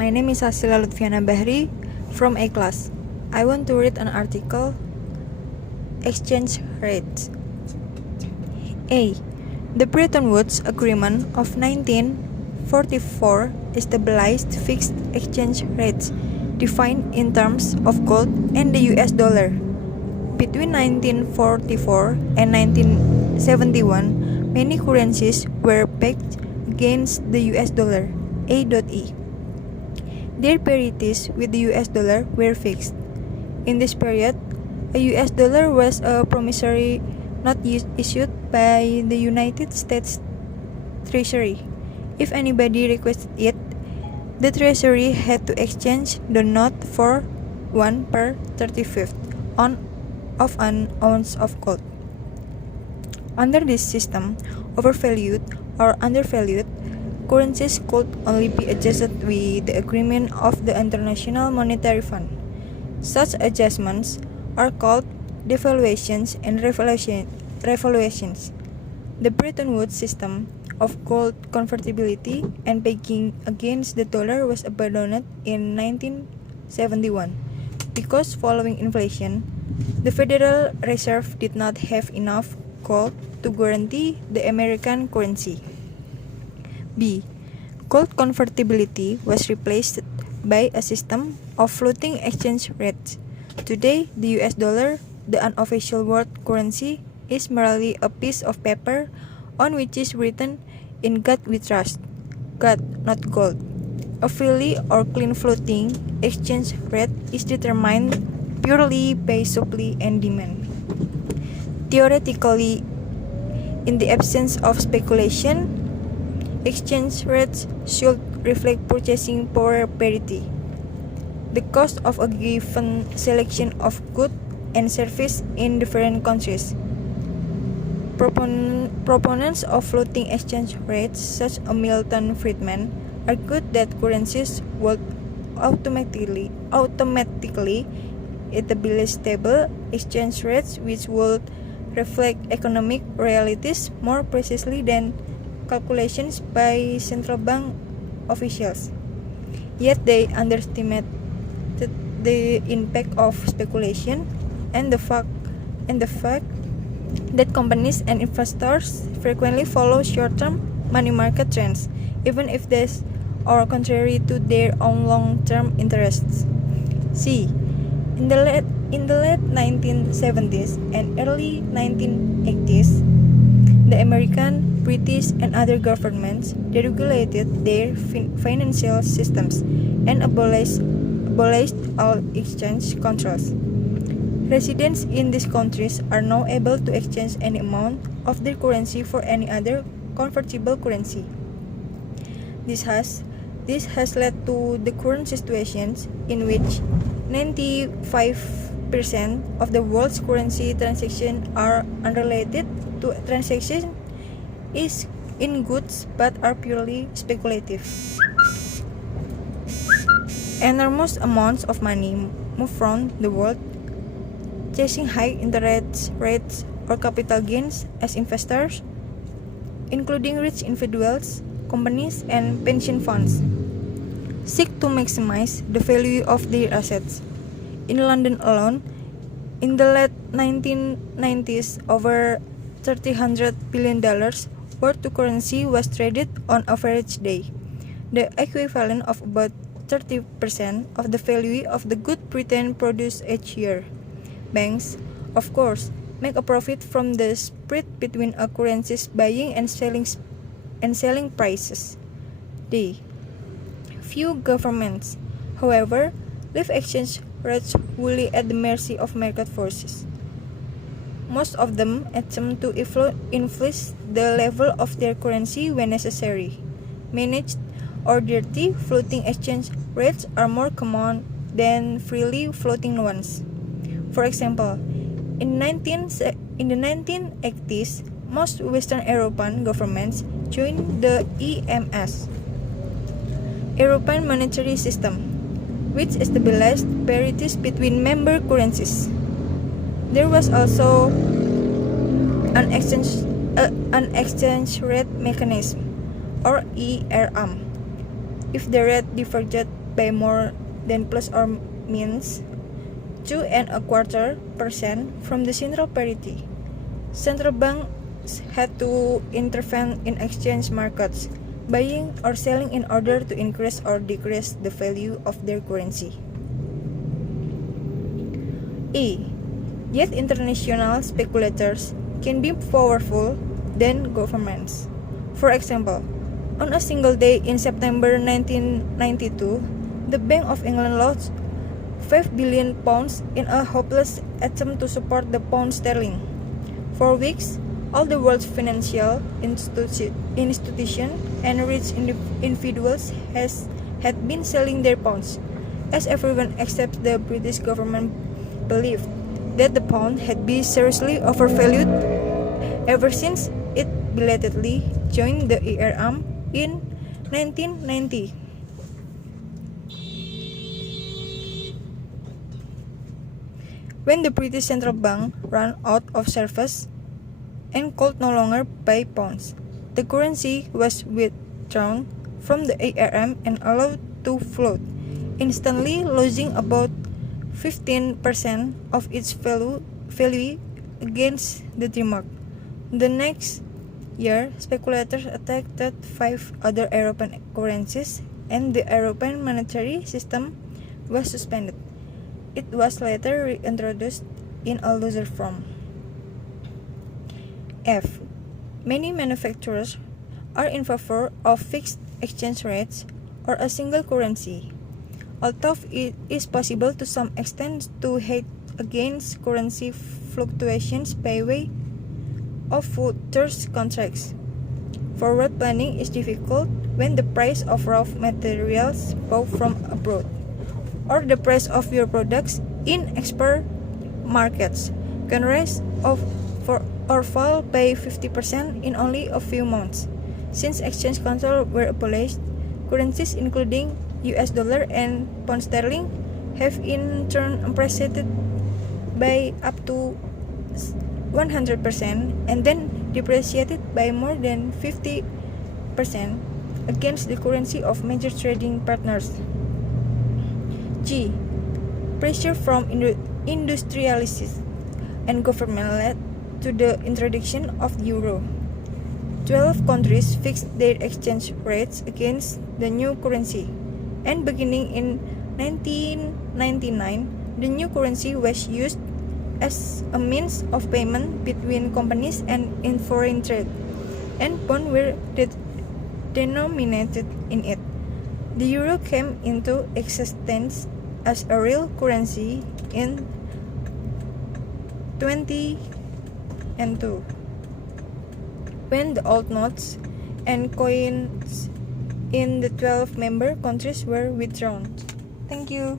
My name is Hasila Lutfiana Bahri from A class. I want to read an article, Exchange Rates. A. The Bretton Woods Agreement of 1944 established fixed exchange rates defined in terms of gold and the US dollar. Between 1944 and 1971, many currencies were pegged against the US dollar, A.E. Their parities with the US dollar were fixed. In this period, a US dollar was a promissory note issued by the United States Treasury. If anybody requested it, the Treasury had to exchange the note for 1 per 35th of an ounce of gold. Under this system, overvalued or undervalued currencies could only be adjusted with the agreement of the International Monetary Fund. Such adjustments are called devaluations and revaluations. The Bretton Woods system of gold convertibility and pegging against the dollar was abandoned in 1971 because following inflation, the Federal Reserve did not have enough gold to guarantee the American currency. B. Gold convertibility was replaced by a system of floating exchange rates. Today, the US dollar, the unofficial world currency, is merely a piece of paper on which is written "In God we trust." God, not gold. A freely or clean floating exchange rate is determined purely by supply and demand. Theoretically, in the absence of speculation, exchange rates should reflect purchasing power parity. The cost of a given selection of goods and service in different countries. Proponents of floating exchange rates, such as Milton Friedman, argued that currencies would automatically establish stable exchange rates which would reflect economic realities more precisely than calculations by central bank officials. Yet they underestimated the impact of speculation and the fact that companies and investors frequently follow short-term money market trends, even if these are contrary to their own long-term interests. C. In the late 1970s and early 1980s, the American, British, and other governments deregulated their financial systems and abolished all exchange controls. Residents in these countries are now able to exchange any amount of their currency for any other convertible currency. This has led to the current situations in which 95% of the world's currency transactions are unrelated to transactions in goods but are purely speculative. Enormous amounts of money move around the world, chasing high interest rates or capital gains as investors, including rich individuals, companies, and pension funds, seek to maximize the value of their assets. In London alone, in the late 1990s, over $300 billion worth of currency was traded on average day, the equivalent of about 30% of the value of the goods Britain produced each year. Banks, of course, make a profit from the spread between a currency's buying and selling prices. D. Few governments, however, leave exchange rates wholly at the mercy of market forces. Most of them attempt to influence the level of their currency when necessary. Managed or dirty floating exchange rates are more common than freely floating ones. For example, in the 1980s, most Western European governments joined the EMS, European Monetary System, which stabilized parities between member currencies. There was also an exchange rate mechanism, or ERM. If the rate diverged by more than plus or minus 2.25% from the central parity. Central banks had to intervene in exchange markets, buying or selling in order to increase or decrease the value of their currency. Yet international speculators can be powerful than governments. For example, on a single day in September 1992, the Bank of England lost £5 billion in a hopeless attempt to support the pound sterling. For weeks, all the world's financial institutions and rich individuals had been selling their pounds, as everyone except the British government believed that the pound had been seriously overvalued ever since it belatedly joined the ERM in 1990. When the British Central Bank ran out of service and could no longer buy pounds, the currency was withdrawn from the ERM and allowed to float, instantly losing about 15% of its value against the D-mark. The next year, speculators attacked 5 other European currencies, and the European monetary system was suspended. It was later reintroduced in a looser form. Many manufacturers are in favor of fixed exchange rates or a single currency, although it is possible to some extent to hedge against currency fluctuations by way of futures contracts. Forward planning is difficult when the price of raw materials bought from abroad, or the price of your products in export markets can rise or fall by 50% in only a few months. Since exchange control were abolished, currencies including US dollar and pound sterling have in turn appreciated by up to 100% and then depreciated by more than 50% against the currency of major trading partners. Pressure from industrialists and government led to the introduction of the euro. 12 countries fixed their exchange rates against the new currency, and beginning in 1999, the new currency was used as a means of payment between companies and in foreign trade, and bonds were denominated in it. The euro came into existence as a real currency in 2002, when the old notes and coins in the 12 member countries were withdrawn. Thank you.